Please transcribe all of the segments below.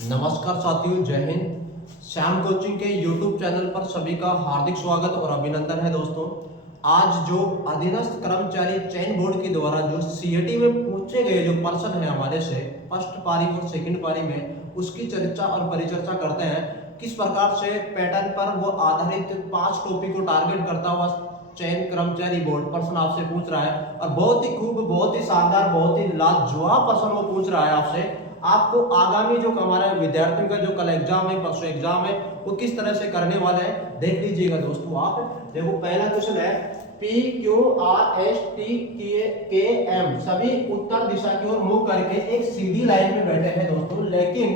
नमस्कार साथियों, जय हिंद। श्याम कोचिंग के YouTube चैनल पर सभी का हार्दिक स्वागत और अभिनंदन है। दोस्तों, आज जो अधीनस्थ कर्मचारी चयन बोर्ड के द्वारा जो सीएटी में पूछे गए जो प्रश्न है हमारे से फर्स्ट पारी और सेकंड पारी में, उसकी चर्चा और परिचर्चा करते हैं। किस प्रकार से पैटर्न पर वो आधारित 5 टॉपिक को टारगेट करता हुआ चयन कर्मचारी बोर्ड प्रश्न आपसे पूछ रहा है और बहुत ही खूब, बहुत ही शानदार, बहुत ही लाजवाब प्रश्न वो पूछ रहा है आपसे। आपको आगामी जो हमारे विद्यार्थियों का जो कल एग्जाम है, परसों एग्जाम है, वो किस तरह से करने वाले हैं देख लीजिएगा। दोस्तों, आप देखो, पहला क्वेश्चन है P Q R S T के एम सभी उत्तर दिशा की ओर मुंह करके एक सीधी लाइन में बैठे हैं। दोस्तों, लेकिन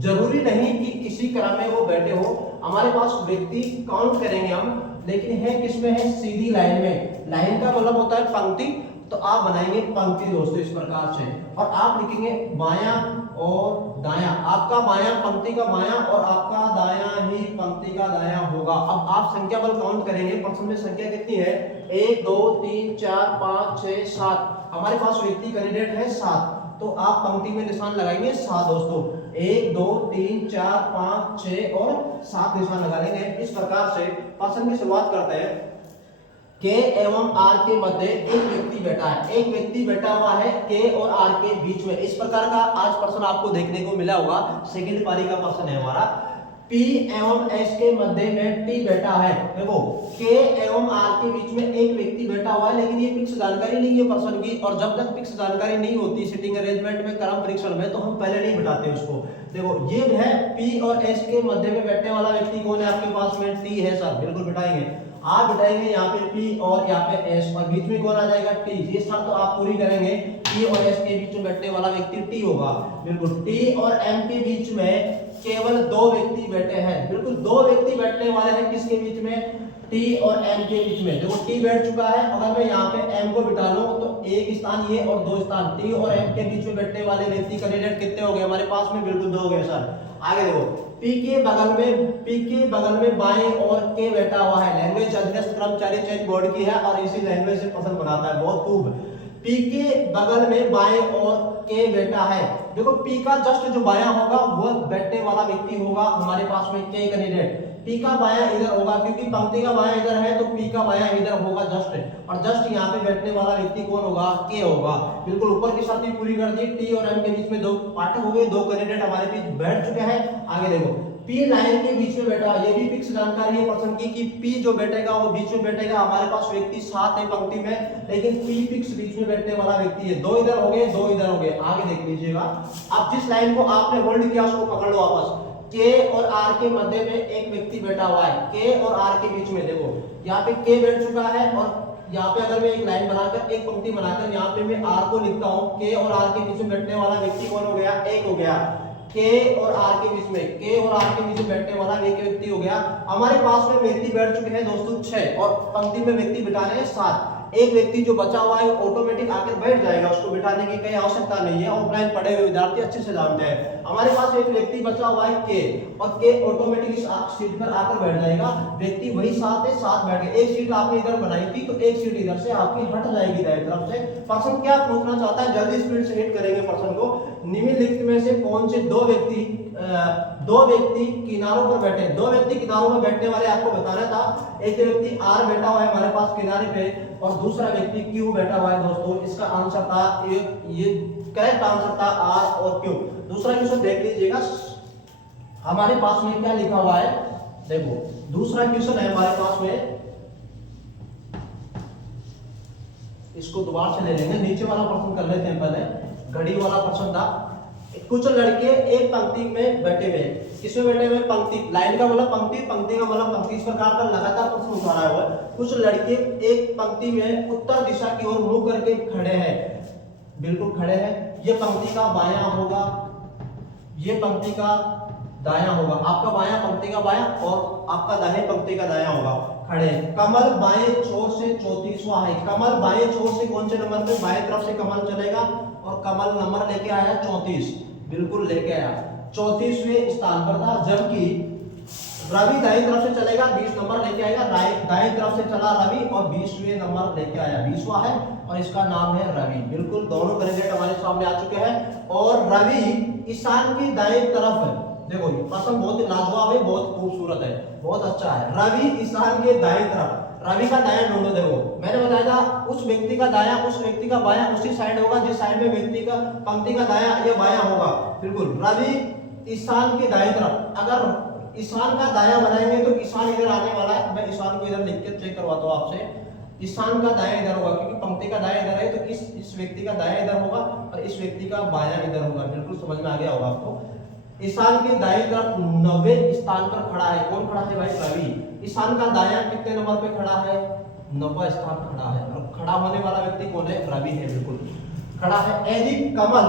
जरूरी नहीं कि इसी क्रम में वो बैठे हो। हमारे पास व्यक्ति काउंट करेंगे हम, लेकिन है किसमें है? सीधी लाइन में। लाइन का मतलब होता है पंक्ति, तो आप बनाएंगे पंक्ति दोस्तों इस प्रकार से, और आप लिखेंगे बायां और दायां। आपका बायां पंक्ति का बायां और आपका दायां ही पंक्ति का दायां होगा। अब आप संख्या बल काउंट करेंगे। प्रश्न में संख्या कितनी है? 1 2 3 4 5 6 7। हमारे पास व्यक्ति कैंडिडेट है 7, तो आप पंक्ति में निशान लगाएंगे 7 दोस्तों। 1 2 3 4 5 6 और 7 निशान लगा लेंगे। इस प्रकार से प्रश्न की शुरुआत करते हैं। के एवं आर के मध्य एक व्यक्ति बैठा है। एक व्यक्ति बैठा हुआ है के और आर के बीच में। इस प्रकार का आज प्रश्न आपको देखने को मिला होगा। सेकंड पारी का प्रश्न है हमारा। P एवं S के मध्य में T बैठा है। देखो, K एवं R के बीच में एक व्यक्ति बैठा हुआ है, लेकिन ये फिक्स जानकारी नहीं है पर्सन की, और जब तक फिक्स जानकारी नहीं होती सिटिंग अरेंजमेंट में, क्रम परीक्षण में, तो हम पहले नहीं बिठाते उसको। देखो, ये है P और S के मध्य में बैठने वाला व्यक्ति कौन है आपके पास में? T है सर, बिल्कुल बिठाएंगे। आप बिठाएंगे यहाँ पे P और यहाँ पे S, और बीच में कौन आ जाएगा? T। ये शर्त तो आप पूरी करेंगे। P और S के बीच में बैठने वाला व्यक्ति T होगा। बिल्कुल। T और M के बीच में केवल 2 व्यक्ति बैठे हैं। बिल्कुल, 2 व्यक्ति बैठने वाले हैं किसके बीच में? T और M के बीच में। देखो, T बैठ चुका है, अगर मैं यहाँ पे M को बिठा लूं तो एक स्थान ये और 2 स्थान। T और M के बीच में बैठने वाले व्यक्ति कैंडिडेट कितने हो गए हमारे पास में? बिल्कुल 2 हो गए सर। आगे देखो, P के बगल में बाएं और K बैठा हुआ है। लैंग्वेज अधीनस्थ कर्मचारी चयन बोर्ड की है और इसी लैंग्वेज से पसंद बनाता है। बहुत खूब। P के बगल में बाएं और K बैठा है। देखो, P का जस्ट जो बायां होगा वह बैठने वाला व्यक्ति होगा हमारे पास में K कैंडिडेट। P का बायां इधर होगा, क्योंकि पंक्ति का बायां इधर है, तो P का बायां इधर होगा जस्ट, और जस्ट यहाँ पे बैठने वाला व्यक्ति कौन होगा? K होगा। बिल्कुल, ऊपर की शर्त पूरी कर दी। T और M के बीच में 2 पार्टनर हो गए, 2 कैंडिडेट हमारे बीच बैठ चुके हैं। आगे देखो, P लाइन के बीच में बैठा, ये भी फिक्स जानकारी है पर्सन की कि P जो बैठेगा वो बीच में बैठेगा। हमारे पास व्यक्ति 7 है पंक्ति में, लेकिन P फिक्स बीच में बैठने वाला व्यक्ति है। 2 इधर हो गए, 2 इधर हो गए। आगे देख लीजिएगा, अब जिस लाइन को आपने होल्ड किया उसको पकड़ लो वापस। K और R के मध्य में एक व्यक्ति बैठा हुआ है। K और R के बीच में देखो, यहाँ पे K बैठ चुका है, और यहाँ पे अगर मैं एक लाइन बनाकर, एक पंक्ति बनाकर यहाँ पे मैं R को लिखता हूँ, K और R के बीच में बैठने वाला व्यक्ति कौन हो गया? 1 हो गया। K और R के बीच में, K और R के बीच में बैठने वाला एक व्यक्ति हो गया। हमारे पास में व्यक्ति बैठ चुके हैं दोस्तों 6, और पंक्ति में व्यक्ति बिठाने हैं 7। एक व्यक्ति जो बचा हुआ है ऑटोमेटिक आकर बैठ जाएगा, उसको बिठाने की कोई आवश्यकता नहीं है। ऑफलाइन पढ़े हुए विद्यार्थी अच्छे से जानते हैं। हमारे पास एक व्यक्ति बचा हुआ है K, और K ऑटोमेटिक इस सीट पर आकर बैठ जाएगा। व्यक्ति वही 7 है, 7 बैठ गए। एक सीट आपने इधर बनाई थी, तो एक सीट इधर से आपकी हट जाएगी दाएं तरफ से। पर्सन क्या पूछना चाहता है, जल्दी स्पीड से हिट करेंगे पर्सन को। निम्नलिखित में से कौन से 2 व्यक्ति किनारों पर बैठे? 2 व्यक्ति किनारों में बैठने वाले आपको बताना था। एक व्यक्ति R बैठा हुआ है हमारे पास किनारे पे, और दूसरा व्यक्ति Q बैठा हुआ है दोस्तों। इसका आंसर था ये करेक्ट आंसर था R और Q। दूसरा क्वेश्चन देख लीजिएगा, हमारे पास में क्या लिखा हुआ है। देखो, दूसरा क्वेश्चन है हमारे पास में, इसको दोबारा से ले लेंगे। नीचे वाला प्रश्न कर लेते हैं पहले। घड़ी वाला प्रश्न था। कुछ लड़के एक पंक्ति में बैठे हुए। किसमें बैठे हुए? पंक्ति। लाइन का मतलब पंक्ति, पंक्ति का मतलब पंक्ति। इस प्रकार का लगातार प्रश्न उठा रहा है। कुछ लड़के एक पंक्ति में उत्तर दिशा की ओर मुंह करके खड़े हैं। बिल्कुल खड़े हैं। ये पंक्ति का बायां होगा, ये पंक्ति का दायां होगा। आपका बायां पंक्ति का बायां और आपका दाहिने पंक्ति का दायां होगा। खड़े। कमल बाएं छोर से 34वां है। कमल बाएं छोर से कौन से नंबर पे? बाएं तरफ से कमल चलेगा, और कमल नंबर लेके आया 34। बिल्कुल लेके आया, 34वें स्थान पर था। जबकि रवि दाईं तरफ से चलेगा 20 नंबर लेके आएगा, दाईं तरफ से चला रवि और 20वें नंबर लेके आया, 20वां है और इसका नाम है रवि। बिल्कुल दोनों कैंडिडेट हमारे सामने आ चुके हैं। और रवि ईशान की दाईं तरफ है, देखो ये प्रश्न बहुत ही लाजवाब है, बहुत खूबसूरत है, बहुत अच्छा है। रवि ईशान के दाईं तरफ, रवि का दायां ढूंढो। देखो मैंने बताया था उस व्यक्ति का दायां उस व्यक्ति का बायां उसी साइड होगा जिस साइड में व्यक्ति का पंक्ति का दायां या बायां होगा। बिल्कुल रवि ईशान के दाएं तरफ, अगर ईशान का दायां बनाएंगे तो ईशान इधर आने वाला है। मैं ईशान को इधर लिख के चेक करवाता हूं आपसे। ईशान का दायां इधर होगा क्योंकि पंक्ति का दायां इधर है, तो इस व्यक्ति का दायां इधर होगा और इस व्यक्ति का बायां इधर होगा। बिल्कुल समझ में आ गया होगा आपको। ईशान के दाएं तरफ 90वें स्थान पर खड़ा है, कौन खड़ा है भाई? रवि। ईशान का दायां कितने नंबर पे खड़ा है? 90वां स्थान खड़ा है। और खड़ा होने वाला व्यक्ति कौन है? रवि है, बिल्कुल खड़ा है। यदि कमल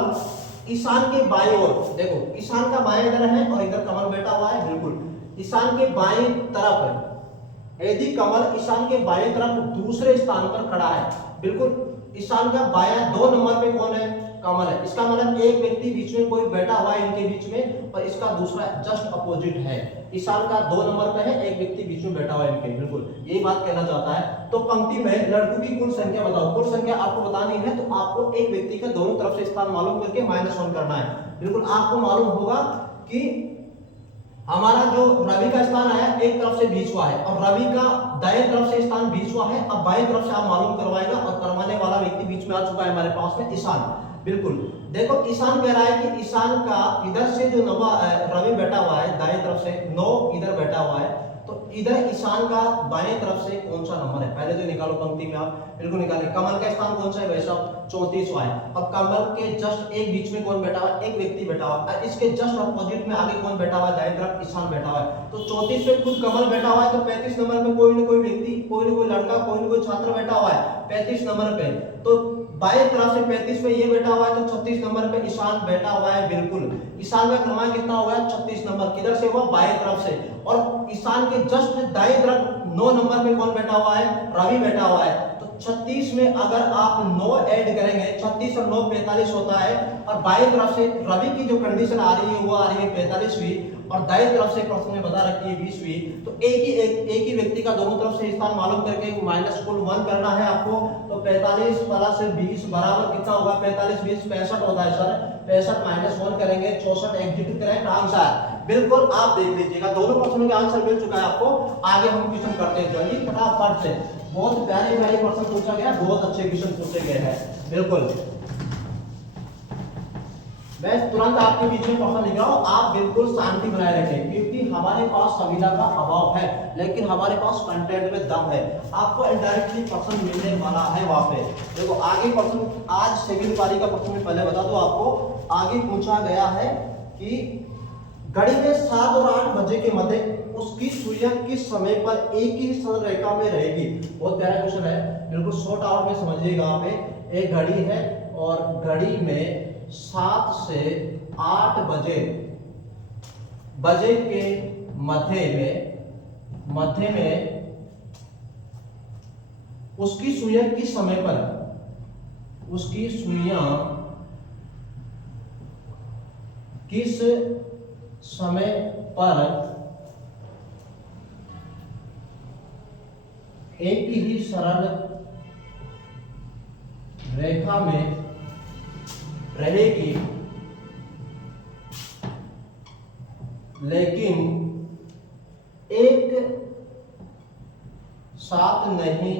ईशान के बाईं ओर, देखो ईशान का बायां इधर है और इधर कमल बैठा हुआ है, बिल्कुल ईशान के बाईं तरफ है। यदि कमल ईशान के बाईं तरफ दूसरे स्थान पर खड़ा है, बिल्कुल ईशान का बायां 2 नंबर पे कौन है? कमल है। इसका मतलब एक व्यक्ति बीच में कोई बैठा हुआ है इनके बीच में और इसका दूसरा जस्ट अपोजिट है। ईशान का 2 नंबर पे है, एक व्यक्ति बीच में बैठा हुआ है इनके, बिल्कुल यही बात कहना चाहता है। तो पंक्ति में लड़कों की कुल संख्या बताओ। कुल संख्या आपको बतानी है तो आपको एक व्यक्ति का दोनों तरफ से स्थान मालूम करके -1 करना है। बिल्कुल आपको मालूम होगा कि हमारा जो रवि का स्थान आया एक तरफ से 20वां है और रवि का दाएं तरफ से स्थान 20वां है। अब बाएं तरफ से आप मालूम करवाएगा और करवाने वाला व्यक्ति बीच में आ चुका है हमारे पास में, ईशान। बिल्कुल देखो ईशान कह रहा है कि ईशान का इधर से जो रवि बैठा हुआ है दाएं तरफ से 9 इधर बैठा हुआ है, तो इधर ईशान का बाएं तरफ से कौन सा नंबर है? पहले तो निकालो पंक्ति में आप, बिल्कुल निकालें। कमल का स्थान कौन सा है वैसा? 34वां है। और कमल के जस्ट एक बीच में कौन बैठा हुआ है? एक व्यक्ति बैठा हुआ है। इसके जस्ट अपोजिट में आगे कौन बैठा हुआ है? दाएं तरफ ईशान बैठा हुआ है। तो 34 पे खुद कमल बैठा हुआ है, तो 35 नंबर पे कोई ना कोई व्यक्ति, कोई ना कोई लड़का, कोई ना कोई छात्र बैठा हुआ है 35 नंबर पे। तो बाएं तरफ से 35 पे ये बैठा हुआ है, तो 36 नंबर पे ईशान बैठा हुआ है। बिल्कुल ईशान का क्रमांक कितना हो गया? 36 नंबर। किधर से हुआ? बाएं तरफ से। और ईशान के जस्ट दाएं तरफ 9 नंबर पे कौन बैठा हुआ है? रवि बैठा हुआ है। तो 36 में अगर आप 9 ऐड करेंगे, 36 और 9 45 होता है। और बाएं तरफ से रवि की जो कंडीशन आ रही है वो आ रही है 45वीं और दाएं तरफ से प्रश्न में बता रखी है 20वीं। तो एक ही व्यक्ति का दोनों तरफ से स्थान मालूम करके -1 करना है आपको। तो 45 प्लस 20 बराबर कितना होगा? 45 20 65 होता है सर। 65 -1 करेंगे 64 एग्जिट करेक्ट आंसर। बिल्कुल आप देख लीजिएगा दोनों प्रश्नों का आंसर मिल चुका है आपको। आगे हम क्वेश्चन करते हैं जल्दी फटाफट से। बहुत प्यारे प्यारे प्रश्न पूछा गया, बहुत अच्छे क्वेश्चन पूछे गए हैं। बिल्कुल मैं तुरंत आपके बीच में प्रश्न लिख रहा हूं, आप बिल्कुल शांति बनाए रखें क्योंकि हमारे पास सुविधा का अभाव है लेकिन हमारे पास कंटेंट में दम है। आपको इनडायरेक्टली प्रश्न मिलने वाला है वहां पे। देखो आगे प्रश्न, आज सेकंड पारी का प्रश्न में पहले बता दो आपको। आगे पूछा गया है कि घड़ी में 7 और 8 बजे के मध्य उसकी सुइयां किस समय पर एक ही सरल रेखा में रहेगी? बहुत प्यारा क्वेश्चन है, बिल्कुल शॉर्ट आउट में समझिएगा। आप एक घड़ी है और घड़ी में 7 से 8 बजे के मध्य में उसकी सुइयां किस समय पर, उसकी सुइयां किस समय पर एक ही सरल रेखा में रहेगी लेकिन एक साथ नहीं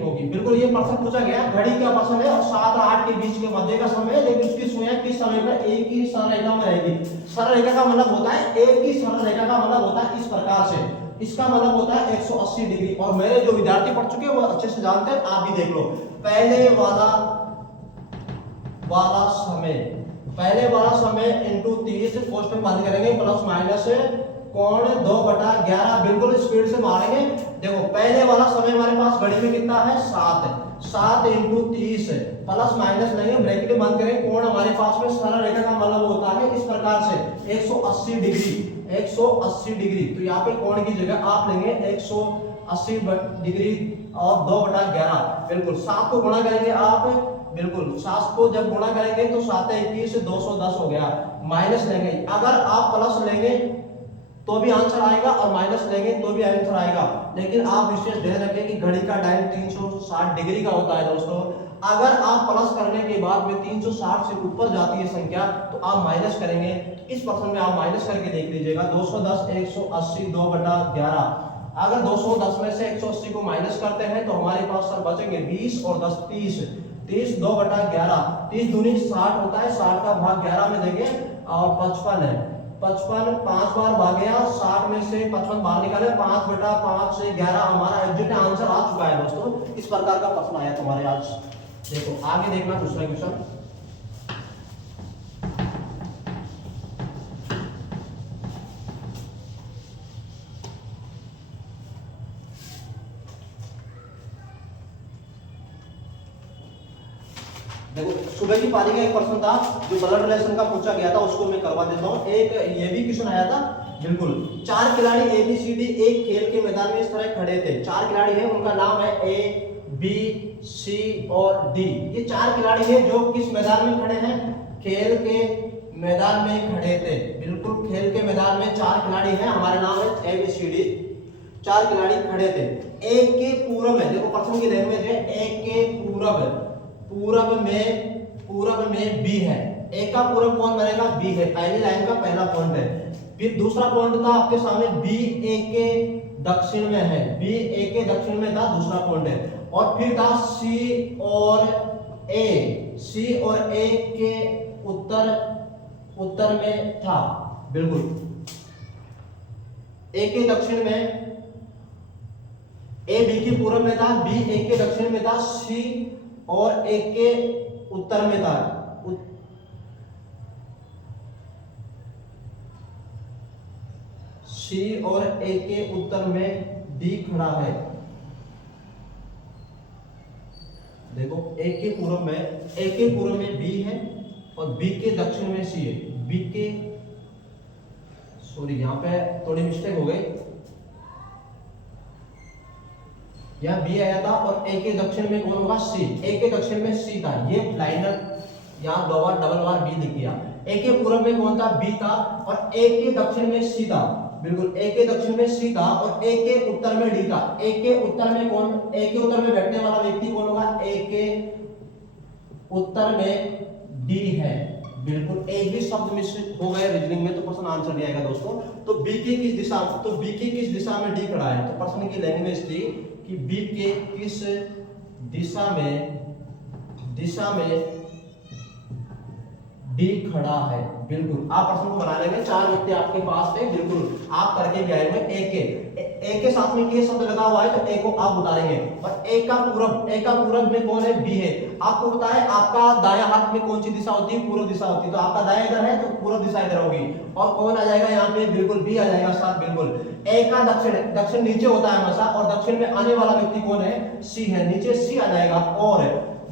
होगी। बिल्कुल ये प्रश्न पूछा गया, घड़ी का प्रश्न है और 7 और 8 के बीच के मध्य का समय है लेकिन उसकी सुइयां किस समय पर एक ही सरल रेखा में रहेगी। सरल रेखा का मतलब होता है, एक ही सरल रेखा का मतलब होता है इस प्रकार से, इसका मतलब होता है 180 डिग्री। और मेरे जो विद्यार्थी पढ़ चुके हैं वो अच्छे से जानते हैं, आप भी देख लो। पहले वाला समय इंटू 30 पोस्ट में बंद करेंगे प्लस माइनस कोण 2/11। बिल्कुल स्पीड से मारेंगे। देखो पहले वाला समय हमारे पास घड़ी में कितना है? 7 इंटू 30 प्लस माइनस लेंगे, ब्रैकेट में बंद करेंगे। कोण हमारे पास में सरल रेखा का मतलब होता है इस प्रकार से 180 डिग्री। तो यहाँ पे कोण की जगह आप लेंगे 180 डिग्री और 2/11। बिल्कुल 7 को गुणा करेंगे आप, बिल्कुल 7 को जब गुणा करेंगे तो 7 21 210 हो गया। माइनस लेंगे, अगर आप प्लस लेंगे तो भी आंसर आएगा और माइनस लेंगे तो भी आंसर आएगा। लेकिन आप विशेष ध्यान रखें कि घड़ी का टाइम 360 डिग्री का होता है दोस्तों। अगर आप प्लस करने के बाद में 360 से ऊपर जाती है संख्या तो आप माइनस करेंगे। तो इस प्रश्न में आप माइनस करके देख लीजिएगा। 210 180 2/11। अगर 210 में से 180 को माइनस करते हैं तो हमारे पास सर बचेंगे 20 और 10 30। 30 2/11। 30 दूनी 60 होता है, 60 का भाग 11 में देंगे और 55 है। 55 5 बार भागेगा, 60 में से 55 बाहर निकाले, 5/5 से 11 हमारा एग्जैक्ट आंसर आ चुका है दोस्तों। इस प्रकार का प्रश्न आया तुम्हारे आज। देखो आगे देखना दूसरा क्वेश्चन। देखो सुबह की पारी का एक प्रश्न था जो ब्लड रिलेशन का पूछा गया था, उसको मैं करवा देता हूँ। एक ये भी क्वेश्चन आया था बिल्कुल। 4 खिलाड़ी ABCD एक खेल के मैदान में इस तरह खड़े थे। 4 खिलाड़ी हैं, उनका नाम है ABC और D। ये 4 खिलाड़ी हैं जो किस मैदान में खड़े हैं? खेल के मैदान में खड़े थे। बिल्कुल खेल के मैदान में 4 खिलाड़ी हैं, हमारे नाम है ABCD। 4 खिलाड़ी खड़े थे। एक के पूरब में, देखो प्रश्न की लैंग्वेज है एक के पूरब में बी है। ए का पूरब कौन बनेगा? बी है। पहली लाइन का पहला पॉइंट है। फिर दूसरा पॉइंट था आपके सामने बी ए के दक्षिण में है। बी ए के दक्षिण में था दूसरा पॉइंट है। और फिर था सी और ए के उत्तर में था। बिल्कुल ए के दक्षिण में, ए बी के पूर्व में था, बी ए के दक्षिण में था, सी और ए के उत्तर में था। सी और ए के उत्तर में डी खड़ा है। देखो ए के पूर्व में बी है और बी के दक्षिण में सी है। बी के सॉरी यहां पे थोड़ी मिस्टेक हो गई, यहाँ बी आया था और ए के दक्षिण में कौन होगा? सी। ए के दक्षिण में सी था। ये लाइनर यहाँ दो बार डबल बार बी लिख दिया। ए के पूर्व में कौन था? बी था और ए के दक्षिण में सी था। बिल्कुल ए के दक्षिण में सी था और ए के उत्तर में डी था। ए के उत्तर में कौन? ए के उत्तर में बैठने वाला व्यक्ति कौन होगा? ए के उत्तर में डी है। बिल्कुल एक भी शब्द मिश्रित हो गए रीजनिंग में तो प्रश्न आंसर नहीं आएगा दोस्तों। तो बी के किस दिशा में डी खड़ा है? तो प्रश्न की लैंग्वेज थी कि बी के किस दिशा में डी खड़ा है। बिल्कुल आप प्रश्न को बना लेंगे। 4 व्यक्ति आपके पास थे, बिल्कुल आप करके भी आए हुए। ए के साथ में के शब्द लगा हुआ है तो ए को आप उतारेंगे। और ए का पूरब में कौन है? बी है। आपको पता है आपका दायां हाथ में कौन सी दिशा होती है? पूर्व दिशा होती है। तो आपका दायां इधर है तो पूर्व दिशा इधर होगी। और कौन आ जाएगा यहाँ पे? बिल्कुल बी आ जाएगा साथ। बिल्कुल ए का दक्षिण नीचे होता है हमेशा और दक्षिण में आने वाला व्यक्ति कौन है? सी है। नीचे सी आ जाएगा। और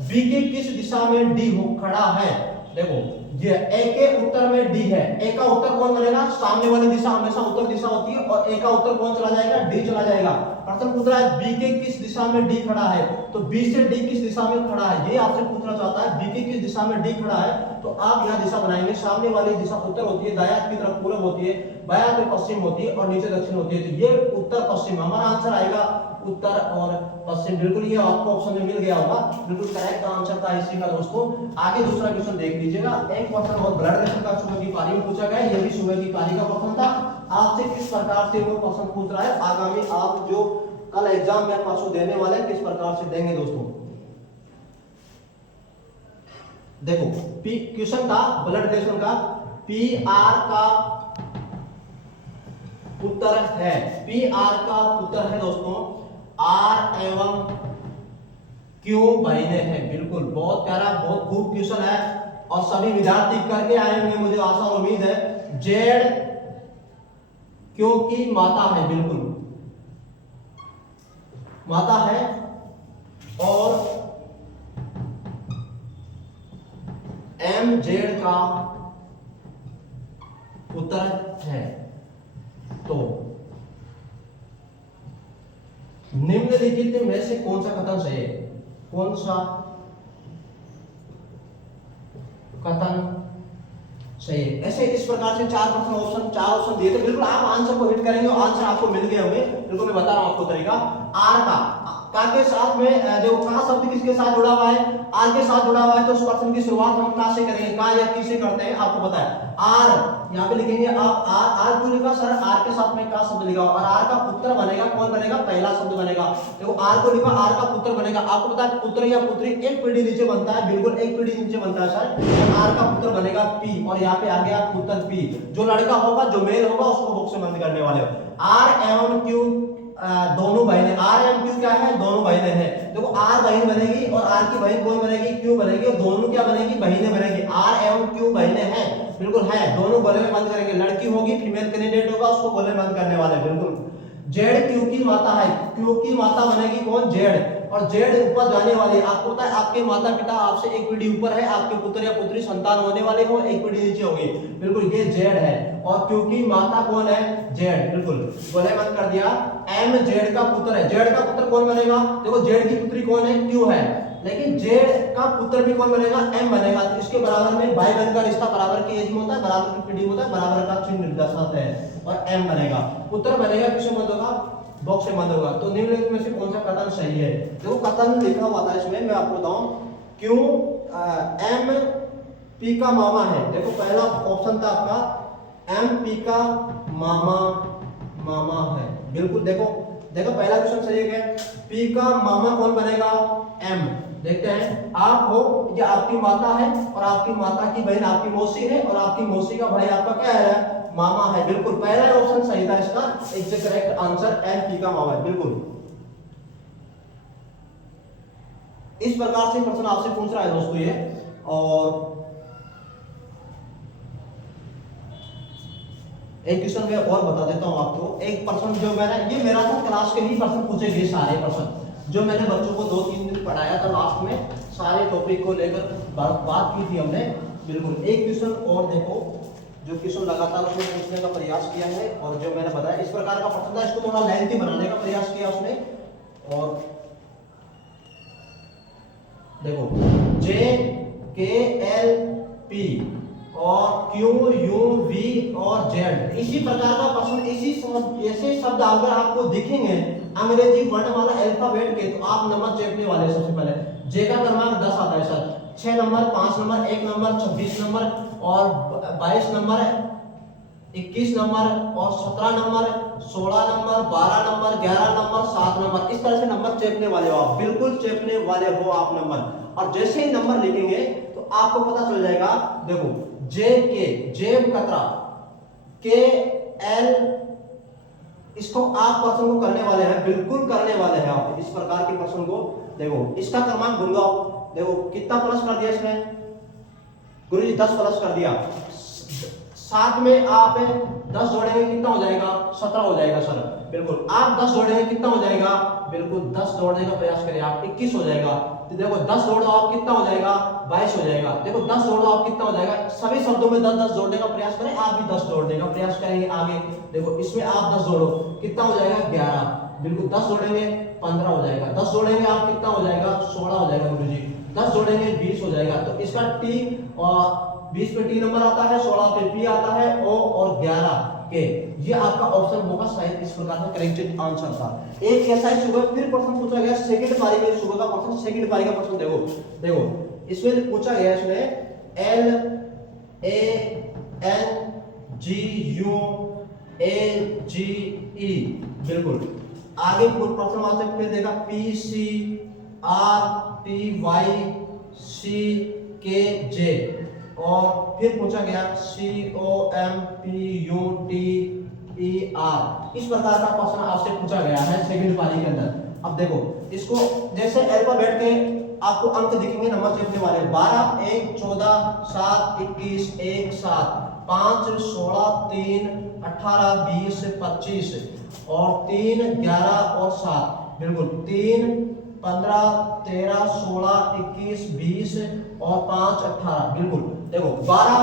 बी के किस दिशा में डी खड़ा है? देखो ये ए के उत्तर में डी है। ए का उत्तर कौन बनेगा? सामने वाली दिशा हमेशा उत्तर दिशा होती है और ए का उत्तर कौन चला जाएगा? डी चला जाएगा। प्रश्न पूछ रहा है बी के किस दिशा में डी खड़ा है, तो बी से डी किस दिशा में खड़ा है ये आपसे पूछना चाहता है। बी के किस दिशा में डी खड़ा है तो आप यहाँ दिशा बनाएंगे। सामने वाली दिशा उत्तर होती है, दायां की तरफ पूर्व होती है, बायां तरफ पश्चिम होती है और नीचे दक्षिण होती है। तो ये उत्तर पश्चिम हमारा आंसर आएगा, उत्तर और पश्चिम। बिल्कुल ये आपको ऑप्शन में मिल गया होगा। बिल्कुल करेक्ट आंसर था इसी का दोस्तों। आगे दूसरा क्वेश्चन देख लीजिएगा। एक क्वेश्चन और ब्लड प्रेशर का सुबह की पारी में पूछा गया। ये भी सुबह की पारी का क्वेश्चन था। आपसे किस प्रकार से वो क्वेश्चन पूछ रहा है, आगामी आप जो कल एग्जाम में परसों देने वाले किस प्रकार से देंगे दोस्तों। देखो क्वेश्चन था ब्लड रिलेशन का। पी आर का उत्तर है, पी आर का उत्तर है दोस्तों आर एवं क्यू महीने हैं। बिल्कुल बहुत प्यारा, बहुत खूब क्वेश्चन है और सभी विद्यार्थी करके आए होंगे मुझे आशा और उम्मीद है। जेड क्योंकि माता है, बिल्कुल माता है और एम जेड का उत्तर है। तो निम्नलिखित में से कौन सा कथन सही है? कौन सा कथन सही है। ऐसे इस प्रकार से चार ऑप्शन दिए थे, बिल्कुल आप आंसर को हिट करेंगे और आंसर आपको मिल गए होंगे। बिल्कुल मैं बता रहा हूं आपको तरीका। आर का के साथ में देखो का शब्द किसके साथ जुड़ा हुआ है, आर के साथ जुड़ा हुआ है, तो उस पर्सन की शुरुआत हम का से करेंगे, का या की से करते हैं, आपको पता है। आर यहाँ पे लिखेंगे आप, आर क्यों लिखा सर, आर के साथ में का शब्द लिखा और आर का पुत्र बनेगा, कौन बनेगा, पहला शब्द बनेगा। देखो आर को लिखा, आर का पुत्र बनेगा। आपको पता है पुत्र या पुत्री एक पीढ़ी नीचे बनता है, बिल्कुल एक पीढ़ी नीचे बनता है सर। आर का पुत्र बनेगा पी, और यहाँ पे आ गया पुत्र पी। जो लड़का होगा, जो मेल होगा, उसको बुक से बंद करने वाले हो। आर एवं क्यू दोनों बहनें, आर एवं क्यू क्या है, दोनों बहनें हैं। देखो आर बहन बनेगी और आर की बहन कौन बनेगी, क्यू बनेगी, और दोनों क्या बनेगी, बहनें बनेगी। आर एवं क्यू बहनें हैं, बिल्कुल है, दोनों गोले में बंद करेंगे। लड़की होगी, फीमेल कैंडिडेट होगा, उसको गोले में बंद करने वाले, बिल्कुल। जेड क्यू की माता है, क्यू की माता बनेगी कौन, जेड, और जेड ऊपर जाने वाली। आपको पता है आपके माता पिता आपसे एक पीढ़ी ऊपर है, आपके पुत्र या पुत्री संतान होने वाले हो, एक पीढ़ी नीचे होगी, बिल्कुल ये जेड है। और क्योंकि माता कौन है, जेड, बिल्कुल बोले बंद कर दिया। एम जेड का पुत्र है, जेड का पुत्र कौन बनेगा, देखो जेड की पुत्री कौन है, क्यू है, लेकिन जेड का पुत्र भी कौन बनेगा, एम बनेगा। तो इसके बराबर में भाई बहन का रिश्ता बराबर की एज में होता है, बराबर की पीढ़ी होता है, बराबर का चिन्ह निर्देशांक है, और एम बनेगा। पुत्र बनेगा किससे बंद होगा, बॉक्स से बंद होगा। तो निम्नलिखित में से कौन सा कथन सही है, देखो कथन लिखा हुआ था इसमें, मैं आपको बताऊं। क्यों एम पी का मामा है, देखो पहला ऑप्शन था आपका एम पी का मामा है, बिल्कुल। देखो पहला क्वेश्चन सही है, पी का मामा कौन बनेगा, एम। देखते हैं, आप हो, ये आपकी माता है, और आपकी माता की बहन आपकी मौसी है, और आपकी मौसी का भाई आपका क्या है, मामा है, बिल्कुल पहला ऑप्शन सही था इसका। इससे करेक्ट आंसर एम पी का मामा है, बिल्कुल। इस प्रकार से प्रश्न आपसे पूछ रहा है दोस्तों ये। और एक क्वेश्चन मैं और बता देता हूं आपको। एक प्रश्न जो मैंने, ये मेरा था क्लास के ही प्रश्न पूछे गए, सारे प्रश्न जो मैंने बच्चों को 2-3 दिन पढ़ाया था, लास्ट में सारे टॉपिक को लेकर बात की थी हमने, बिल्कुल। एक क्वेश्चन और देखो, जो क्वेश्चन लगातार उसने पूछने का प्रयास किया है, और जो मैंने बताया इस प्रकार का प्रश्न था, इसको थोड़ा लेंथी बनाने का प्रयास किया उसने। और देखो जे के एल पी और क्यू यू वी और जेड, इसी प्रकार का प्रश्न, ऐसे शब्द अगर आपको दिखेंगे अंग्रेजी वर्णमाला अल्फाबेट के, तो आप नंबर चेपने वाले। सबसे पहले जे का क्रमांक 10 आता है sir, 6 number, 5 number, 1 number, 26 number, और 22 नंबर, 21 नंबर, और 17 number, 16 number, 12 number, 11 number, 7 number, इस तरह से नंबर चेपने वाले हो आप, बिल्कुल चेपने वाले हो आप नंबर। और जैसे ही नंबर लिखेंगे तो आपको पता चल जाएगा। देखो जे के, जेब कतरा, के एल, इसको आप प्रश्न को करने वाले हैं, बिल्कुल करने वाले हैं आप इस प्रकार के प्रश्न को। देखो इसका क्रमांक ढूंढो, देखो कितना प्लस कर दिया इसमें, गुरुजी 10 प्लस कर दिया। साथ में आप 10 जोड़ेंगे कितना हो जाएगा, 17 हो जाएगा सर, बिल्कुल। आप 10 जोड़ेंगे कितना हो जाएगा, बिल्कुल 10 जोड़ने का प्रयास करें आप, 21 हो जाएगा। तो देखो 10 जोड़ो आप कितना हो जाएगा, 22 हो जाएगा। देखो 10 जोड़ो आप कितना हो जाएगा, सभी शब्दों में 10-10 जोड़ने का प्रयास करें, आप भी 10 जोड़ने का प्रयास करेंगे आगे। देखो इसमें आप 10 जोड़ो कितना हो जाएगा, 11, बिल्कुल। 10 जोड़ेंगे 15 हो जाएगा, 10 जोड़ेंगे आप कितना हो जाएगा, 16 हो जाएगा गुरुजी। 10 जोड़ेंगे 20 हो जाएगा। तो इसका टी, और 20 पे टी नंबर आता है, 16 पे पी आता है, ओ और 11 के, ये आपका ऑप्शन होगा शायद इस प्रकार का करेक्ट आंसर था। एक ऐसा ही सुबह फिर प्रश्न पूछा गया, सेकंड पारी में सुबह का प्रश्न, सेकंड पारी का प्रश्न देखो इसमें पूछा गया, इसमें L A N G U A G E, बिल्कुल। आगे प्रश्न आ सकते, फिर देखा P C R T Y C K J, और फिर पूछा गया COMPUTER, इस प्रकार का क्वेश्चन आपसे पूछा गया है सेकंड पारी के अंदर। अब देखो इसको, जैसे अल्फाबेट के आपको अंक दिखेंगे, नंबर चेपने वाले 12, 1, 14, 7, 21, 1, 7, 5, 16, 3, 18, 20, 25, और 3, 11 और 7, बिल्कुल। 3, 15, 13, 16, 21, 20 और 5, 18, बिल्कुल। देखो 12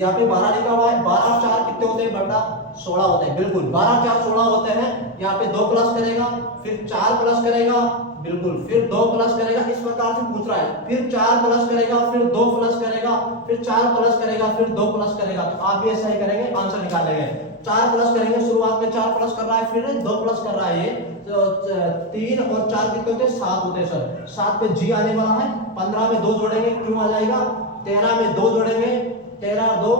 यहाँ पे 12 लिखा हुआ है, 12 और 4 कितने होते हैं बेटा 16 होते हैं, बिल्कुल 12 और 4 16 होते हैं। यहाँ पे 2 प्लस करेगा, फिर 4 प्लस करेगा, बिल्कुल फिर 2 प्लस करेगा, इस प्रकार से पूछ रहा है, फिर 4 प्लस करेगा, फिर 2 प्लस करेगा, फिर 4 प्लस करेगा, फिर 2 प्लस करेगा। तो आप भी ऐसा ही करेंगे, आंसर निकालेंगे। 4 प्लस करेंगे, शुरुआत में 4 प्लस कर रहा है, फिर 2 प्लस कर रहा है, ये तो 3 और 4 कितने होते हैं 7 होते हैं सर। 7 पे जी आने वाला है, 15 में 2 जोड़ेंगे क्यों आ जाएगा, 13 में 2 जोड़ेंगे, 13 2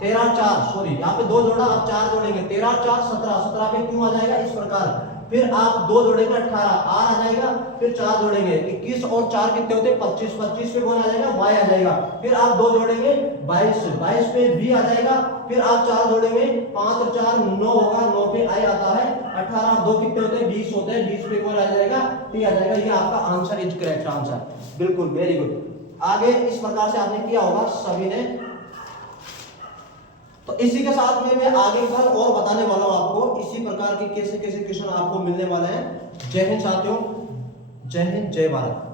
13 4 सॉरी यहाँ पे 2 जोड़ा, अब 4 जोड़ेंगे, 13 4 17, 17 पे क्यों आ जाएगा इस प्रकार, फिर आप 2 जोड़ेंगे 18 आर आ जाएगा, फिर 4 जोड़ेंगे 21 और 4 कितने होते हैं 25, 25 पे कौन आ जाएगा वाई आ जाएगा, फिर आप 2 जोड़ेंगे 22, 22 पे बी आ जाएगा, फिर आप 4 जोड़ेंगे 5 और 4 9 होगा, 9 पे आई आता है, 18 2 कितने होते हैं 20 होते हैं, 20 पे कौन आ जाएगा टी आ जाएगा। ये आपका आंसर इज करेक्ट आंसर, बिल्कुल वेरी गुड। आगे इस प्रकार से आपने किया होगा सभी ने। तो इसी के साथ में मैं आगे कल और बताने वाला हूं आपको, इसी प्रकार के कैसे कैसे क्वेश्चन आपको मिलने वाले हैं। जय हिंद साथियों, जय हिंद, जय भारत।